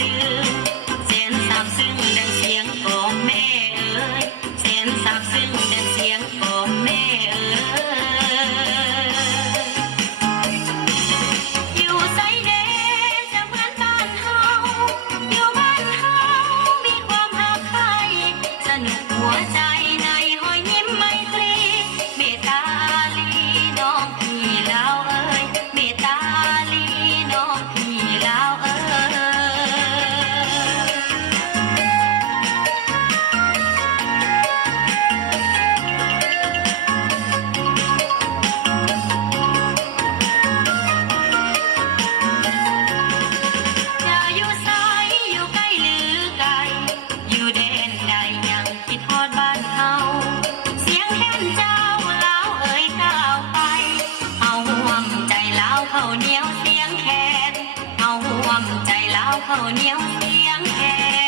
ลืมแสนซาบซึ้งดังเสียงของแม่เอ๋ยแสนซาบซึ้งดังเสียงของแม่เอ๋ยอยู่ไสเด้จะเหมือนบ้านเฮาอยู่บ้านเฮามีความรักใครสนุกหัวใจในหอยยิ้มไมตรีเมตตาลีน้องพี่ลาวเอ๋ยเมตตาลีน้องพี่ลาวเอ๋จะอยู่ไสอยู่ใกล้หรือไกลอยู่แดนใดยังคิดฮอดบ้านเฮาเสียงแค้นเจ้าลาวเอ๋ยก้าวไปเอาห่วมใจลาวข้าวเหนียวเสียงแคนเอาห่วมใจลาวข้าวเหนียวเสียงแคน